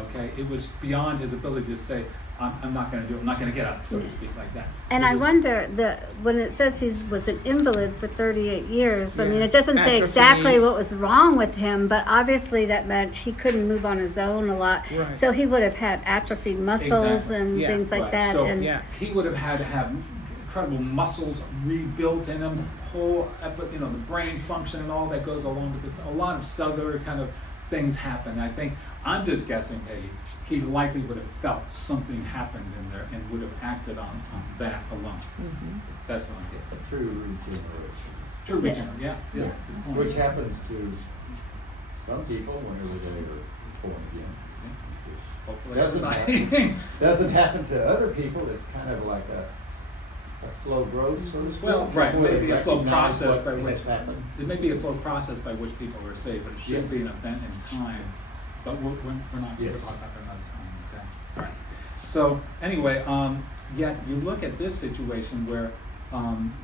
Okay? It was beyond his ability to say, I'm not going to do it. I'm not going to get up, so to speak, like that. And I wonder when it says he was an invalid for 38 years. I mean, it doesn't say exactly what was wrong with him, but obviously that meant he couldn't move on his own a lot. Right. So he would have had atrophied muscles and things like that. So and he would have had to have incredible muscles rebuilt in him, whole, the brain function and all that goes along with this. A lot of cellular kind of things happen. I'm just guessing, Peggy, he likely would have felt something happened in there and would have acted on that alone. Mm-hmm. That's what I'm guessing. True regeneration. Yeah. Which happens to some people whenever they're born again. Doesn't happen to other people. It's kind of like a slow growth, so to speak. Well, right, maybe a slow process by which which happened. It may be a slow process by which people are saved, but it should be an event in time. But we're not going to talk about that another time. Okay. All right. So anyway, yet you look at this situation where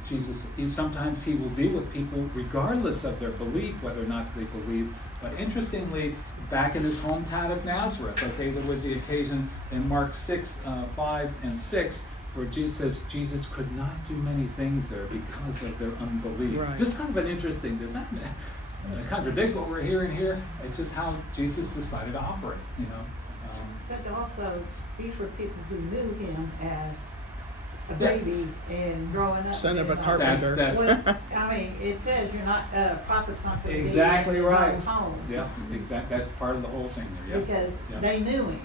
Jesus, sometimes he will deal with people regardless of their belief, whether or not they believe. But interestingly, back in his hometown of Nazareth, okay, there was the occasion in Mark 6, 5 and 6, where Jesus says Jesus could not do many things there because of their unbelief. Right. Just kind of an interesting, does that contradict what we're hearing here? It's just how Jesus decided to operate, But also, these were people who knew him as a baby and growing up. Son of a carpenter. It says you're not, prophet's not going to be Exactly in his right. own home. Yeah, exactly. That's part of the whole thing there. Yeah. Because they knew him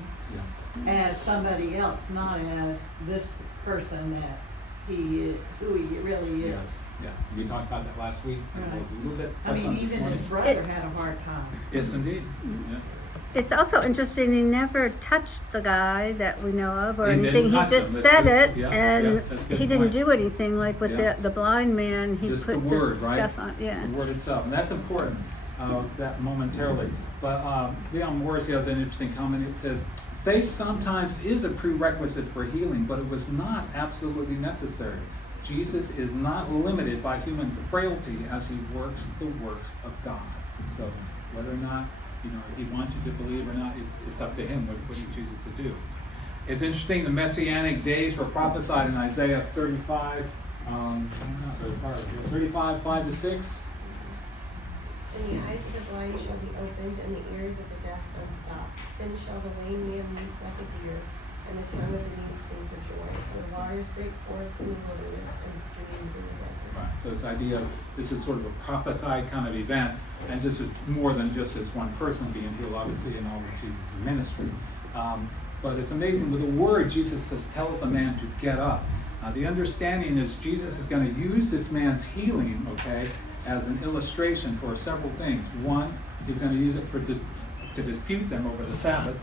as somebody else, not as this person that who he really is. Yeah. We talked about that last week. Right. A little bit. Even his brother had a hard time. Yes, indeed. Yeah. it's also interesting he never touched the guy that we know of or He didn't anything. He touch just him. said That's it, good. Yeah, and that's a good he didn't point. do anything like with Yeah. the blind man. He Just put the word, this right? stuff on. Yeah. The word itself, and that's important. that momentarily. But Leon Morris has an interesting comment. It says, faith sometimes is a prerequisite for healing, but it was not absolutely necessary. Jesus is not limited by human frailty as he works the works of God. So whether or not he wants you to believe or not, it's up to him what he chooses to do. It's interesting, the Messianic days were prophesied in Isaiah 35, 5 to 6. And the eyes of the blind shall be opened, and the ears of the deaf unstopped. Then shall the lame man leap like a deer, and the tongue of the mute sing for joy. For the waters break forth in the wilderness, and streams in the desert. Right. So this idea of this is sort of a prophesied kind of event, and this is more than just this one person being healed, obviously, in all of Jesus' ministry. But it's amazing with the word Jesus tells a man to get up. The understanding is Jesus is going to use this man's healing, as an illustration for several things. One, he's going to use it to dispute them over the Sabbath,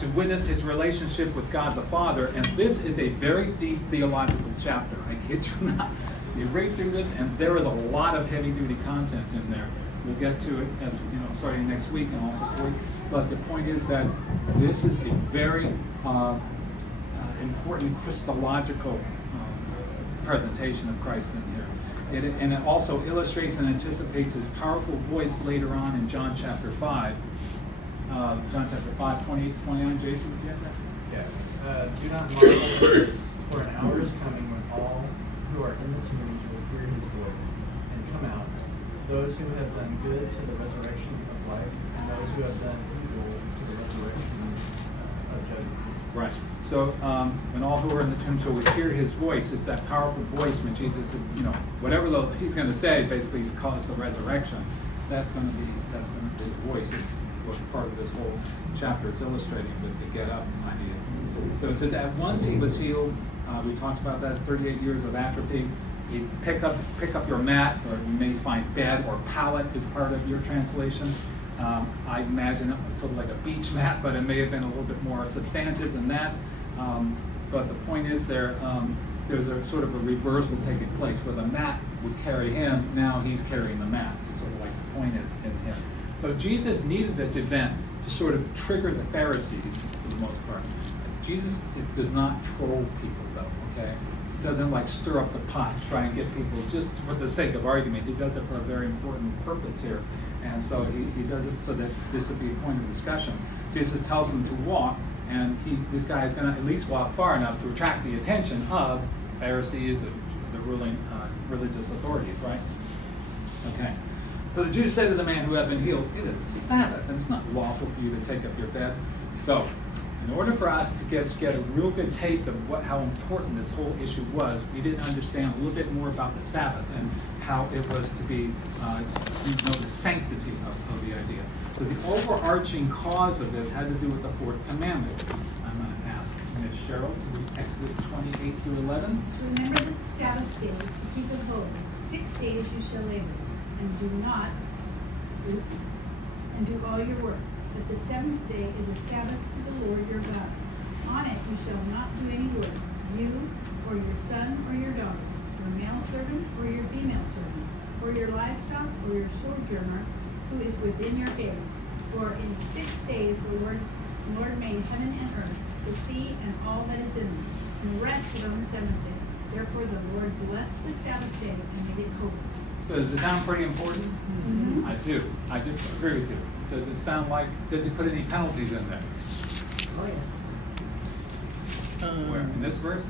to witness his relationship with God the Father, and this is a very deep theological chapter. I kid you not. You read through this, and there is a lot of heavy-duty content in there. We'll get to it as starting next week and all before. But the point is that this is a very important Christological presentation of Christ in here. And it also illustrates and anticipates his powerful voice later on in John chapter 5. John chapter 5, 28 to 29. Jason, did you have that? Yeah. Do not marvel, for an hour is coming when all who are in the tombs will hear his voice and come out. Those who have done good to the resurrection of life, and those who have done evil to the resurrection of judgment. Right. So when all who are in the tombs will hear his voice, it's that powerful voice when Jesus, whatever he's going to say, basically he calls the resurrection. That's going to be his voice. Is what part of this whole chapter is illustrating with the get up idea. So it says, at once he was healed. We talked about that. 38 years of atrophy. You pick up your mat, or you may find bed or pallet is part of your translation. I imagine it was sort of like a beach mat, but it may have been a little bit more substantive than that. But the point is there's a sort of a reversal taking place where the mat would carry him, now he's carrying the mat. It's sort of like the point is in him. So Jesus needed this event to sort of trigger the Pharisees for the most part. Jesus does not troll people though, He doesn't stir up the pot to try and get people just for the sake of argument. He does it for a very important purpose here. And so he does it so that this would be a point of discussion. Jesus tells him to walk, and this guy is going to at least walk far enough to attract the attention of Pharisees, the ruling religious authorities, right? Okay. So the Jews said to the man who had been healed, it is the Sabbath, and it's not lawful for you to take up your bed. So, in order for us to get a real good taste of how important this whole issue was, we didn't understand a little bit more about the Sabbath and how it was to be, the sanctity of the idea. So the overarching cause of this had to do with the fourth commandment. I'm going to ask Ms. Cheryl to read Exodus 28 through 11. Remember the Sabbath day to keep it holy. 6 days you shall labor, and do not, and do all your work. But the seventh day is a Sabbath to the Lord your God. On it you shall not do any work, you, or your son, or your daughter, your male servant, or your female servant, or your livestock, or your sojourner, who is within your gates. For in 6 days the Lord made heaven and earth, the sea, and all that is in them, and rested on the seventh day. Therefore the Lord blessed the Sabbath day and made it holy. So does it sound pretty important? Mm-hmm. I do. I just agree with you. Does it put any penalties in there? Oh, yeah. Where? In this verse?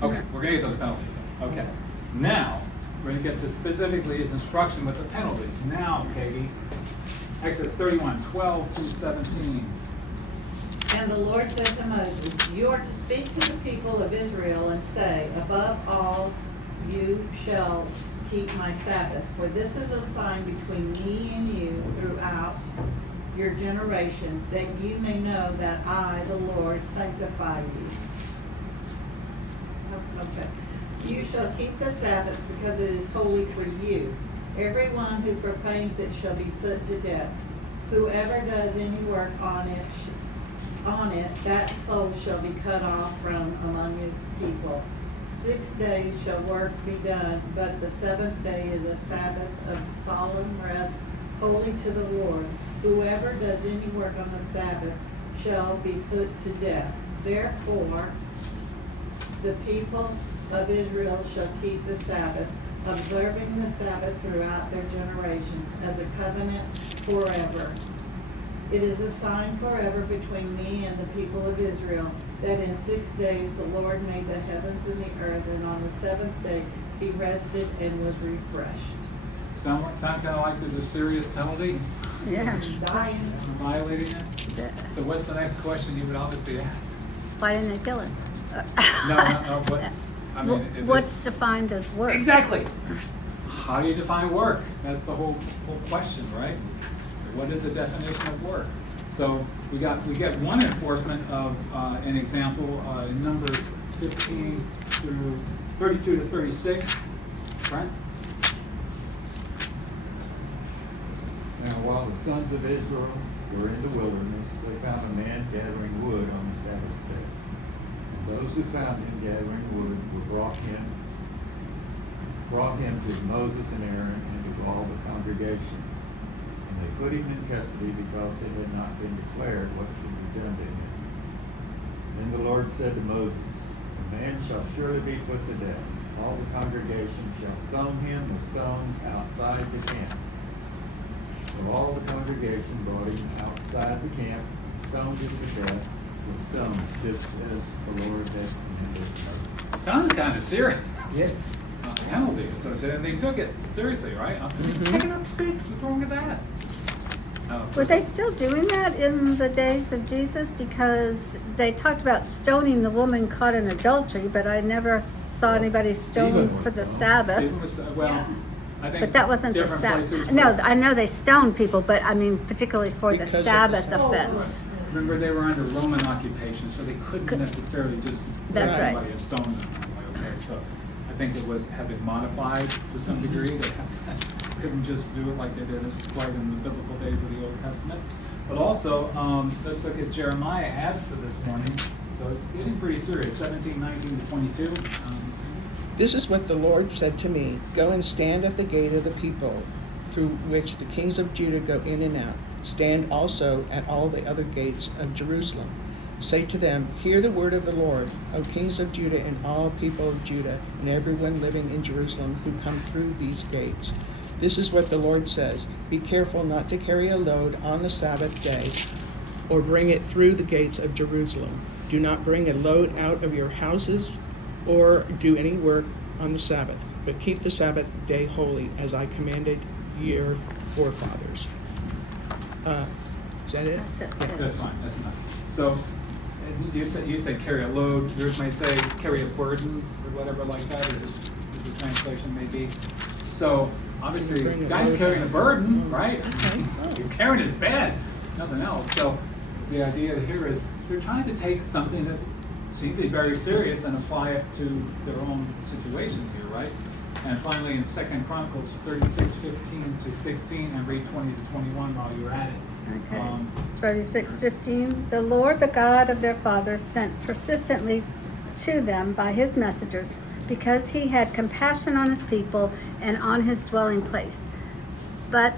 Okay, we're going to get to the penalties. Okay. Now, we're going to get to specifically his instruction with the penalties. Now, Katie, Exodus 31, 12 through 17. And the Lord said to Moses, you are to speak to the people of Israel and say, above all, you shall keep my Sabbath, for this is a sign between me and you throughout your generations, that you may know that I, the Lord, sanctify you. Okay. You shall keep the Sabbath because it is holy for you. Everyone who profanes it shall be put to death. Whoever does any work on it, that soul shall be cut off from among his people. 6 days shall work be done, but the seventh day is a Sabbath of solemn rest, holy to the Lord. Whoever does any work on the Sabbath shall be put to death. Therefore, the people of Israel shall keep the Sabbath, observing the Sabbath throughout their generations as a covenant forever. It is a sign forever between me and the people of Israel, that in 6 days the Lord made the heavens and the earth, and on the seventh day he rested and was refreshed. Sound kind of like there's a serious penalty? Yeah. Dying. Violating it? Yeah. So what's the next question you would obviously ask? Why didn't they kill him? No, what, I mean, if it's- What's defined as work? Exactly. How do you define work? That's the whole question, right? What is the definition of work? So we get one enforcement of an example in Numbers 15 through 32 to 36, right? Now, while the sons of Israel were in the wilderness, they found a man gathering wood on the Sabbath day. And those who found him gathering wood were brought him to Moses and Aaron and to all the congregation. And they put him in custody because it had not been declared what should be done to him. Then the Lord said to Moses, "A man shall surely be put to death. All the congregation shall stone him with stones outside the camp." So all the congregation brought him outside the camp and stoned him to death with stones, just as the Lord had commanded Moses. Sounds kind of serious. Yes. Penalty associated, and they took it seriously, right? Taking up sticks, what's wrong with that? Were they still doing that in the days of Jesus? Because they talked about stoning the woman caught in adultery, but I never saw anybody stoned for the Sabbath. Stephen was, well, I think But that wasn't the different Sabbath. places No, were- I know they stoned people, but I mean particularly for Because the of the Sabbath Sabbath. offense. Remember, they were under Roman occupation, so they couldn't necessarily just That's get right. somebody and stone them. Okay, so I think it had been modified to some degree. They couldn't just do it like they did quite in the biblical days of the Old Testament. But also, let's look at Jeremiah adds to this morning. So it's getting pretty serious. 17, 19 to 22. This is what the Lord said to me. Go and stand at the gate of the people, through which the kings of Judah go in and out. Stand also at all the other gates of Jerusalem. Say to them, hear the word of the Lord, O kings of Judah and all people of Judah, and everyone living in Jerusalem who come through these gates. This is what the Lord says. Be careful not to carry a load on the Sabbath day, or bring it through the gates of Jerusalem. Do not bring a load out of your houses, or do any work on the Sabbath, but keep the Sabbath day holy, as I commanded your forefathers. Is that it? That's it. That's fine. That's enough. So you said carry a load. Yours may say carry a burden or whatever like that, as the translation may be. So obviously, Bring the a guy's load. carrying a burden, right? Okay. He's carrying his bed, nothing else. So the idea here is they're trying to take something that seems to be very serious and apply it to their own situation here, right? And finally, in 2 Chronicles 36:15 to 16, and read 20 to 21 while you're at it. Okay. 36:15. The Lord, the God of their fathers, sent persistently to them by his messengers, because he had compassion on his people and on his dwelling place. But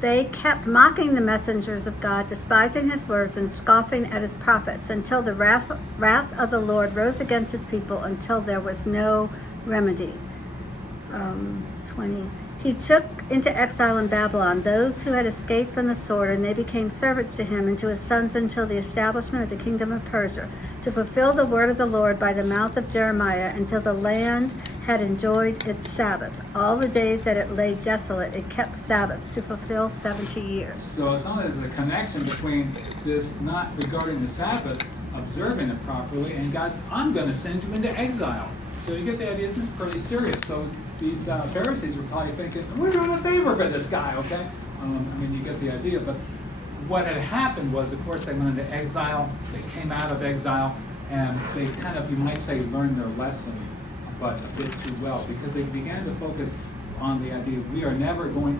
they kept mocking the messengers of God, despising his words and scoffing at his prophets, until the wrath of the Lord rose against his people, until there was no remedy. 20. He took into exile in Babylon those who had escaped from the sword, and they became servants to him and to his sons until the establishment of the kingdom of Persia, to fulfill the word of the Lord by the mouth of Jeremiah, until the land had enjoyed its Sabbath. All the days that it lay desolate, it kept Sabbath to fulfill 70 years. So it's not as a connection between this not regarding the Sabbath, observing it properly, and God's, I'm going to send you into exile. So you get the idea, this is pretty serious. So these Pharisees were probably thinking, we're doing a favor for this guy, okay? I mean, you get the idea. But what had happened was, of course, they went into exile. They came out of exile, and they kind of, you might say, learned their lesson, but a bit too well, because they began to focus on the idea we are never going,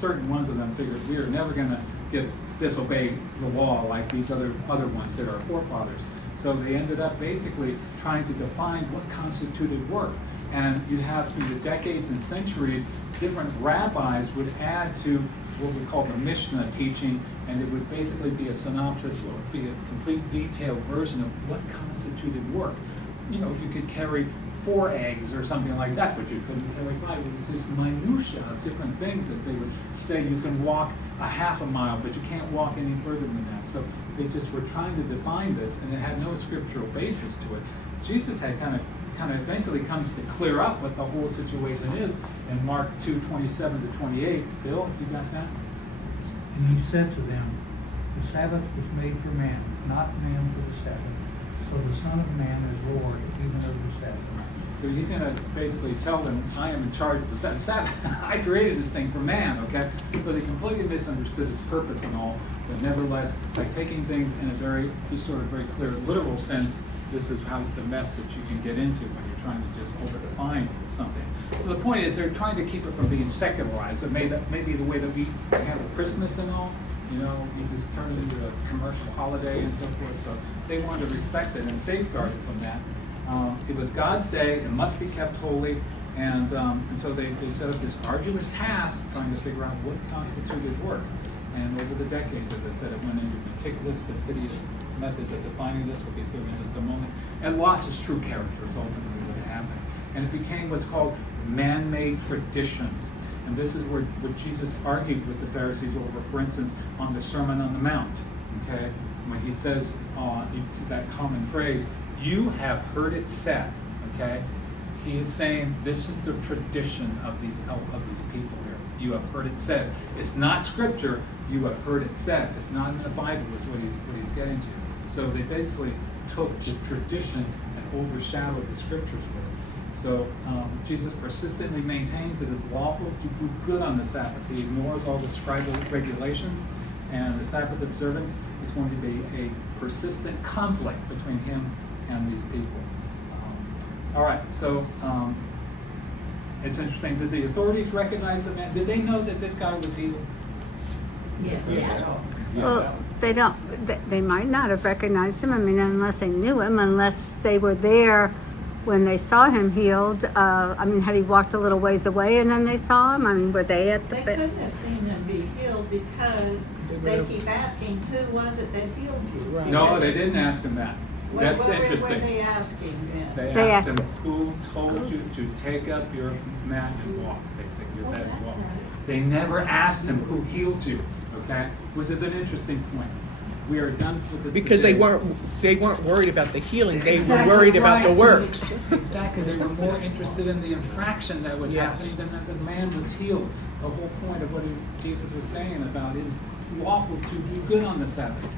certain ones of them figured we are never going to disobey the law like these other ones did, our forefathers. So they ended up basically trying to define what constituted work. And you have, through the decades and centuries, different rabbis would add to what we call the Mishnah teaching, and it would basically be a synopsis or be a complete detailed version of what constituted work. You know, you could carry 4 eggs or something like that, but you couldn't carry 5. It was this minutia of different things that they would say you can walk a half a mile, but you can't walk any further than that. So they just were trying to define this, and it had no scriptural basis to it. Jesus had kind of eventually comes to clear up what the whole situation is in Mark 2:27 to 28. Bill, you got that? And he said to them, the Sabbath was made for man, not man for the Sabbath. So the Son of Man is Lord even of the Sabbath. So he's going to basically tell them, I am in charge of the Sabbath. I created this thing for man, okay? So they completely misunderstood his purpose and all. But nevertheless, by taking things in a very clear, literal sense, this is how the mess that you can get into when you're trying to just over-define something. So the point is, they're trying to keep it from being secularized. It may be the way that we handle Christmas and all. You know, you just turn it into a commercial holiday and so forth. So they wanted to respect it and safeguard it from that. It was God's day, it must be kept holy, and so they set up this arduous task trying to figure out what constituted work. And over the decades, as I said, it went into meticulous, fastidious methods of defining this. We'll get through in just a moment. And lost its true character is ultimately what happened. And it became what's called man-made traditions. And this is where Jesus argued with the Pharisees over, for instance, on the Sermon on the Mount. Okay, when he says that common phrase, "You have heard it said." Okay, he is saying this is the tradition of these people here. You have heard it said. It's not scripture. You have heard it said. It's not in the Bible. Is what he's getting to. So they basically took the tradition and overshadowed the scriptures with it. So Jesus persistently maintains it is lawful to do good on the Sabbath. He ignores all the scribal regulations, and the Sabbath observance is going to be a persistent conflict between him and these people. All right, so it's interesting. Did the authorities recognize the man? Did they know that this guy was healed? Yes. Yeah. Well, they don't. They might not have recognized him. I mean, unless they knew him, unless they were there when they saw him healed. I mean, had he walked a little ways away and then they saw him? I mean, were they at the? They couldn't have seen him be healed because they keep asking, "Who was it that healed you?" Right. No, they didn't ask him that. That's interesting. What were they asking then? They asked him, "Who told you to take up your mat and walk?" Basically, your bed and That's walk. right. They never asked him who healed you. Okay, which is an interesting point. We are done with the Because they debate. weren't worried about the healing. They Exactly were worried about right. the works. Exactly, they were more interested in the infraction that was Yes. happening than that the man was healed. The whole point of what Jesus was saying about it is lawful to do good on the Sabbath. They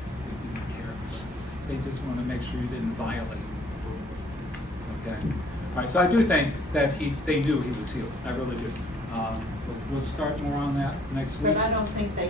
didn't care for it. They just want to make sure you didn't violate the rules. Okay. All right. So I do think that they knew he was healed. I really do. We'll start more on that next week. But I don't think they